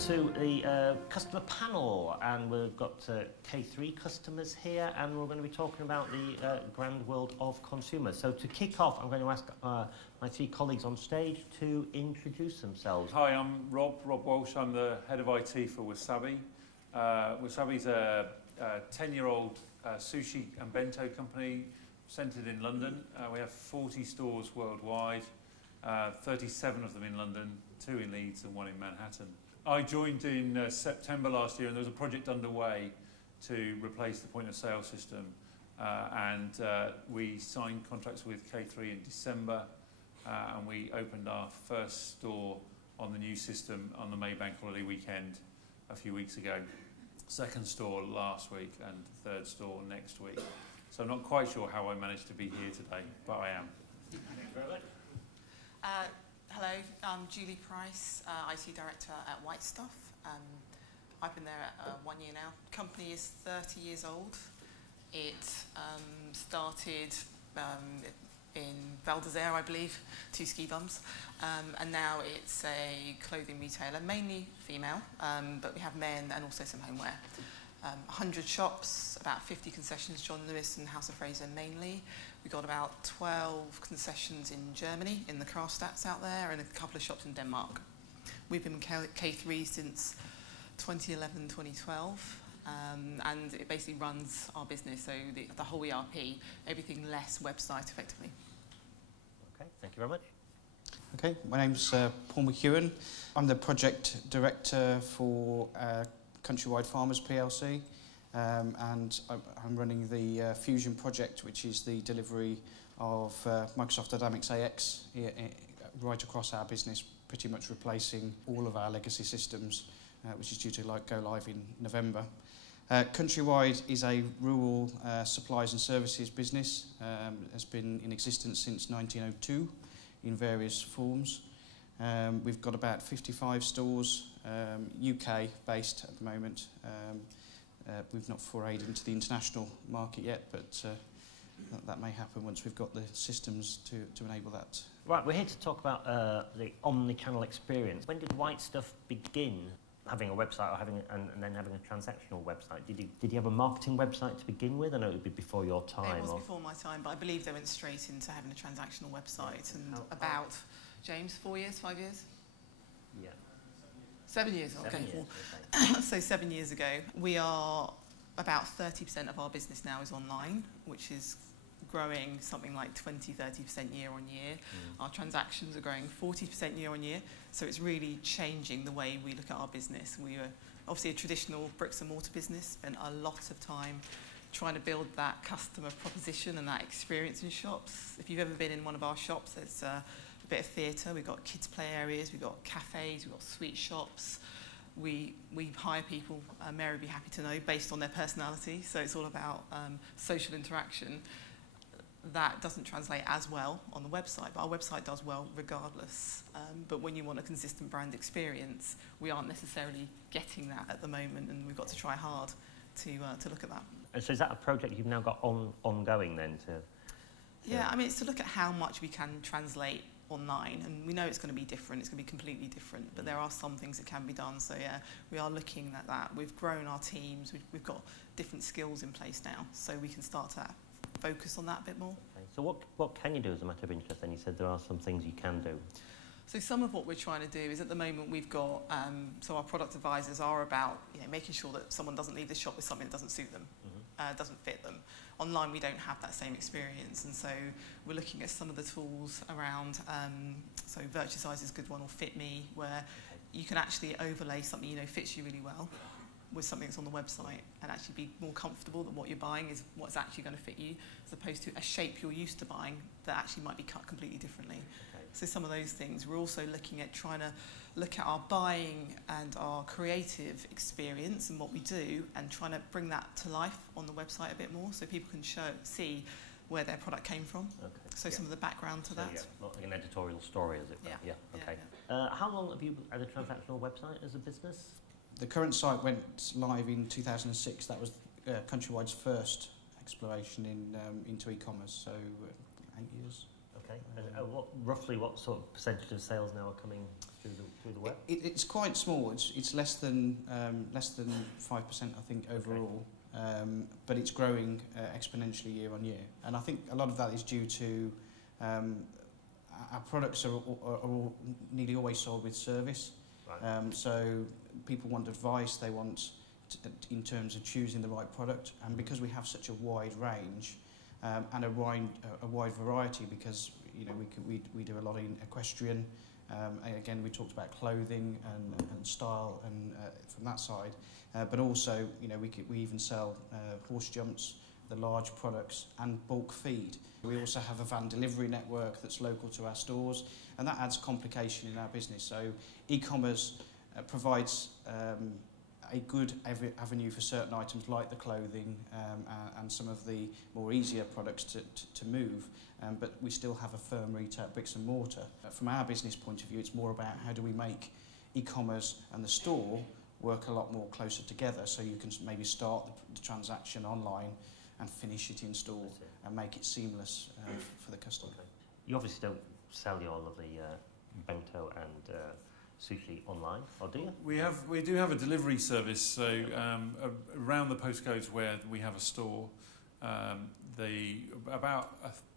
to the customer panel, and we've got K3 customers here, and we're going to be talking about the grand world of consumers. So to kick off, I'm going to ask my three colleagues on stage to introduce themselves. Hi, I'm Rob Walsh. I'm the head of IT for Wasabi. Wasabi's a 10-year-old sushi and bento company centred in London. We have 40 stores worldwide, 37 of them in London, 2 in Leeds and 1 in Manhattan. I joined in September last year, and there was a project underway to replace the point of sale system, and we signed contracts with K3 in December, and we opened our first store on the new system on the Maybank holiday weekend a few weeks ago. Second store last week and third store next week. So I'm not quite sure how I managed to be here today, but I am. Thank you very much. Hello, I'm Julie Price, IT Director at White Stuff. I've been there 1 year now. The company is 30 years old. It started in Val d'Isere, I believe, 2 ski bums, and now it's a clothing retailer, mainly female, but we have men and also some homeware. 100 shops, about 50 concessions, John Lewis and House of Fraser mainly. We've got about 12 concessions in Germany, in the Karstadts out there, and a couple of shops in Denmark. We've been K3 since 2011, 2012, and it basically runs our business, so the whole ERP, everything less website effectively. Okay, thank you very much. Okay, my name's Paul Mckeown. I'm the project director for Countrywide Farmers PLC, and I'm running the Fusion project, which is the delivery of Microsoft Dynamics AX right across our business, pretty much replacing all of our legacy systems, which is due to go live in November. Countrywide is a rural supplies and services business. Has been in existence since 1902 in various forms. We've got about 55 stores, UK based at the moment. We've not forayed into the international market yet, but that may happen once we've got the systems to enable that. Right, we're here to talk about the Omni-channel experience. When did White Stuff begin having a website or and then having a transactional website? Did you have a marketing website to begin with? I know it would be before your time. It was before my time, but I believe they went straight into having a transactional website. And about, James, 4 years, 5 years? Yeah. 7 years, okay. 7 years, okay. So 7 years ago, we are about 30% of our business now is online, which is growing something like 20–30% year on year. Our transactions are growing 40% year on year, so it's really changing the way we look at our business. We were obviously a traditional bricks and mortar business, spent a lot of time trying to build that customer proposition and that experience in shops. If you've ever been in one of our shops, there's a bit of theatre, we've got kids play areas, we've got cafes, we've got sweet shops. We hire people, Mary would be happy to know, based on their personality, so it's all about social interaction. That doesn't translate as well on the website, but our website does well regardless. But when you want a consistent brand experience, we aren't necessarily getting that at the moment, and we've got to try hard to look at that. And so is that a project you've now got ongoing then? Yeah, I mean, it's to look at how much we can translate online, and we know it's going to be different, it's going to be completely different, but there are some things that can be done. So yeah, we are looking at that. We've grown our teams, we've got different skills in place now, so we can start to focus on that a bit more. Okay. So what can you do as a matter of interest then? You said there are some things you can do. So some of what we're trying to do is, at the moment we've got, so our product advisors are about making sure that someone doesn't leave the shop with something that doesn't suit them, doesn't fit them. Online we don't have that same experience, and so we're looking at some of the tools around, so Virtusize is a good one, or Fit Me, where you can actually overlay something fits you really well with something that's on the website, and actually be more comfortable that what you're buying is what's actually going to fit you, as opposed to a shape you're used to buying that actually might be cut completely differently. Okay. So some of those things. We're also looking at trying to look at our buying and our creative experience and what we do, and trying to bring that to life on the website a bit more, so people can see where their product came from. Okay. So some of the background to that. Yeah, not like an editorial story, is it? Yeah. Okay. Yeah. How long have you had a transactional website as a business? The current site went live in 2006. That was Countrywide's first exploration into e-commerce, so 8 years. Okay. And roughly what sort of percentage of sales now are coming through the web? It's quite small. It's less than 5%, I think, overall. Okay. But it's growing exponentially year on year, and I think a lot of that is due to our products are all nearly always sold with service. Right. So people want advice. They want in terms of choosing the right product, and because we have such a wide range and a wide variety, because we do a lot in equestrian. Again, we talked about clothing and style and from that side, but also we even sell horse jumps, the large products, and bulk feed. We also have a van delivery network that's local to our stores, and that adds complication in our business. So e-commerce provides a good avenue for certain items like the clothing and some of the more easier products to move, but we still have a firm retail bricks and mortar. From our business point of view, it's more about how do we make e-commerce and the store work a lot more closer together, so you can maybe start the transaction online and finish it in store and make it seamless for the customer. Okay. You obviously don't sell your lovely bento and sushi online, or do you? We do have a delivery service. So around the postcodes where we have a store, about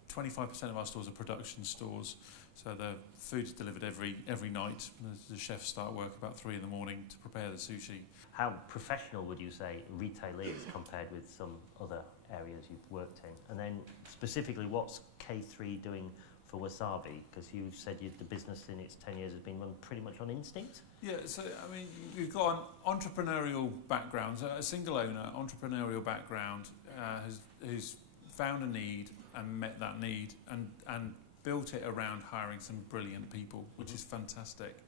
25% of our stores are production stores. So the food's delivered every night. The chefs start work about 3 in the morning to prepare the sushi. How professional would you say retail is compared with some other areas you've worked in? And then specifically, what's K3 doing for Wasabi? Because you said the business in its 10 years has been run pretty much on instinct. Yeah, so I mean, you've got an entrepreneurial background, so a single owner, entrepreneurial background, who's found a need and met that need and built it around hiring some brilliant people, which is fantastic.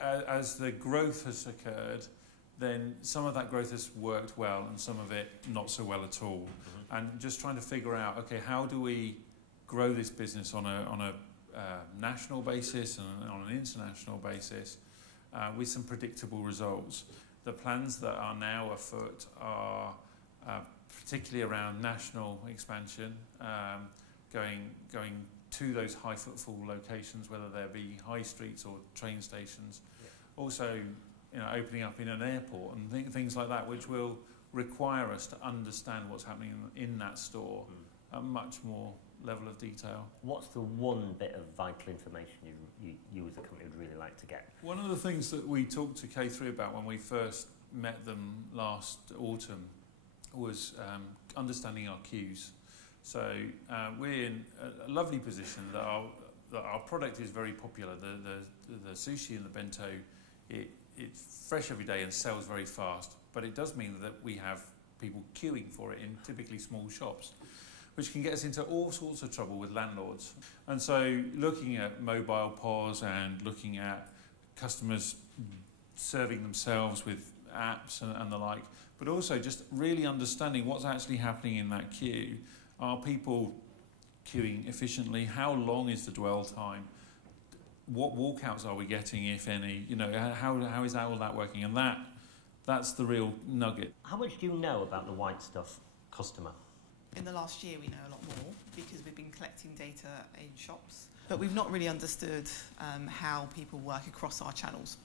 As the growth has occurred, then some of that growth has worked well and some of it not so well at all. And just trying to figure out, okay, how do we grow this business on a national basis and on an international basis with some predictable results. The plans that are now afoot are particularly around national expansion, going to those high footfall locations, whether there be high streets or train stations. Yeah. Also, opening up in an airport and things like that, which will require us to understand what's happening in that store at much more level of detail. What's the one bit of vital information you as a company would really like to get? One of the things that we talked to K3 about when we first met them last autumn was understanding our queues. So we're in a lovely position that our product is very popular. The sushi and the bento, it's fresh every day and sells very fast, but it does mean that we have people queuing for it in typically small shops, which can get us into all sorts of trouble with landlords. And so looking at mobile POS and looking at customers serving themselves with apps and the like, but also just really understanding what's actually happening in that queue. Are people queuing efficiently? How long is the dwell time? What walkouts are we getting, if any? How is all that working? And that's the real nugget. How much do you know about the white stuff customer? In the last year, we know a lot more because we've been collecting data in shops, but we've not really understood how people work across our channels.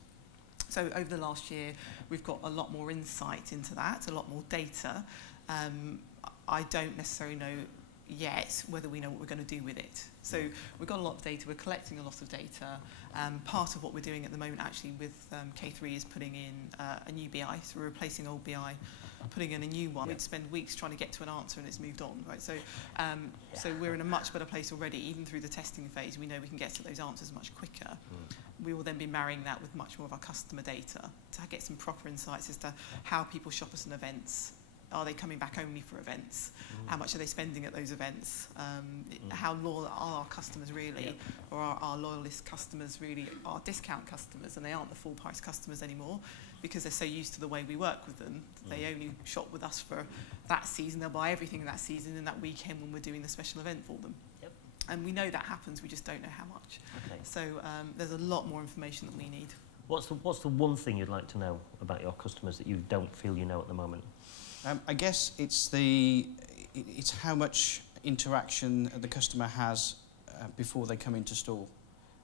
So over the last year, we've got a lot more insight into that, a lot more data. I don't necessarily know yet whether we know what we're going to do with it. So we've got a lot of data, we're collecting a lot of data. Part of what we're doing at the moment actually with K3 is putting in a new BI, so we're replacing old BI, putting in a new one. We'd spend weeks trying to get to an answer and it's moved on, right? So so we're in a much better place already, even through the testing phase. We know we can get to those answers much quicker. We will then be marrying that with much more of our customer data to get some proper insights as to how people shop us in events. Are they coming back only for events? How much are they spending at those events? How loyal are our customers really? Or are our loyalist customers really our discount customers, and they aren't the full price customers anymore because they're so used to the way we work with them. They only shop with us for that season. They'll buy everything in that season and that weekend when we're doing the special event for them. Yep. And we know that happens, we just don't know how much. Okay. So there's a lot more information that we need. What's the one thing you'd like to know about your customers that you don't feel you know at the moment? I guess it's how much interaction the customer has before they come into store,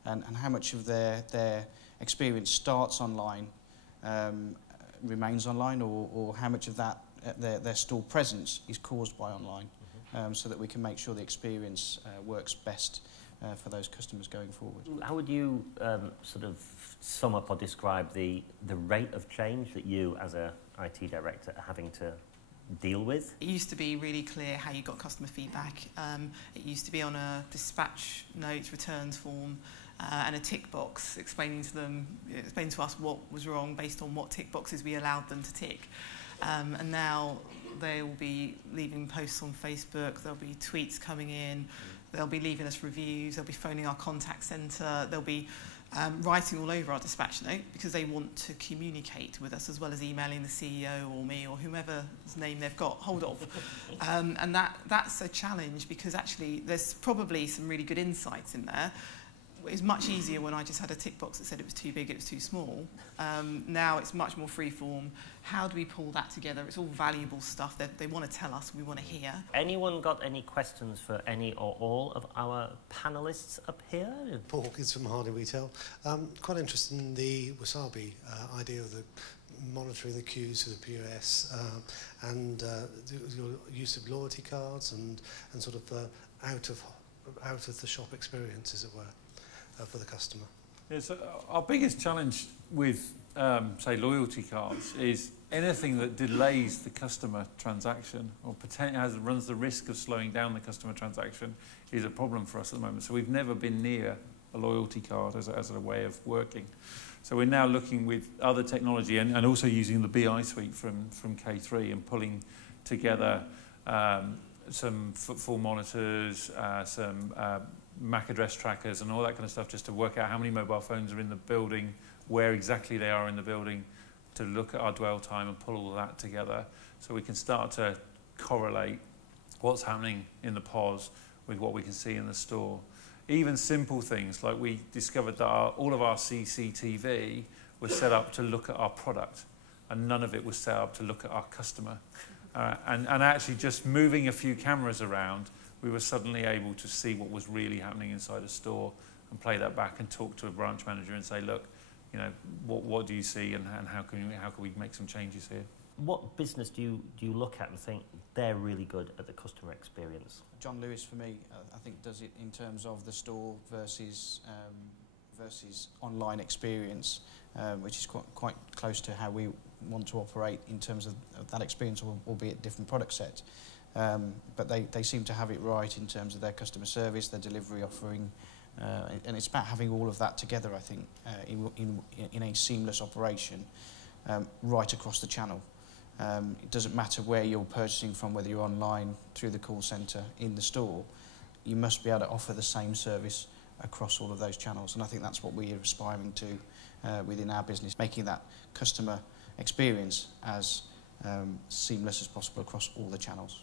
and how much of their experience starts online, remains online, or how much of that their store presence is caused by online, so that we can make sure the experience works best for those customers going forward. How would you sort of sum up or describe the rate of change that you as a IT director are having to deal with? It used to be really clear how you got customer feedback. It used to be on a dispatch notes returns form and a tick box explaining to us what was wrong based on what tick boxes we allowed them to tick. And now they will be leaving posts on Facebook, there'll be tweets coming in, they'll be leaving us reviews, they'll be phoning our contact centre, they'll be writing all over our dispatch note because they want to communicate with us, as well as emailing the CEO or me or whoever's name they've got hold of. And that's a challenge, because actually there's probably some really good insights in there. It was much easier when I just had a tick box that said it was too big, it was too small. Now it's much more freeform. How do we pull that together? It's all valuable stuff that they want to tell us, we want to hear. Anyone got any questions for any or all of our panellists up here? Paul Hawkins from Hardy Retail. Quite interested in the Wasabi idea of the monitoring the queues for the POS and your use of loyalty cards and sort of out of the shop experience, as it were. For the customer. Yeah, so our biggest challenge with, say, loyalty cards is anything that delays the customer transaction or runs the risk of slowing down the customer transaction is a problem for us at the moment. So we've never been near a loyalty card as a way of working. So we're now looking with other technology and also using the BI suite from K3 and pulling together some footfall monitors, some MAC address trackers and all that kind of stuff, just to work out how many mobile phones are in the building, where exactly they are in the building, to look at our dwell time and pull all of that together so we can start to correlate what's happening in the POS with what we can see in the store. Even simple things like we discovered that all of our CCTV was set up to look at our product and none of it was set up to look at our customer. And actually just moving a few cameras around, we were suddenly able to see what was really happening inside a store and play that back and talk to a branch manager and say, look, you know, what do you see and how can we make some changes here? What business do you look at and think they're really good at the customer experience? John Lewis, for me, I think does it in terms of the store versus online experience, which is quite close to how we want to operate in terms of that experience, albeit different product set. But they seem to have it right in terms of their customer service, their delivery offering, and it's about having all of that together, I think, in a seamless operation right across the channel. It doesn't matter where you're purchasing from, whether you're online, through the call centre, in the store, you must be able to offer the same service across all of those channels, and I think that's what we are aspiring to within our business, making that customer experience as seamless as possible across all the channels.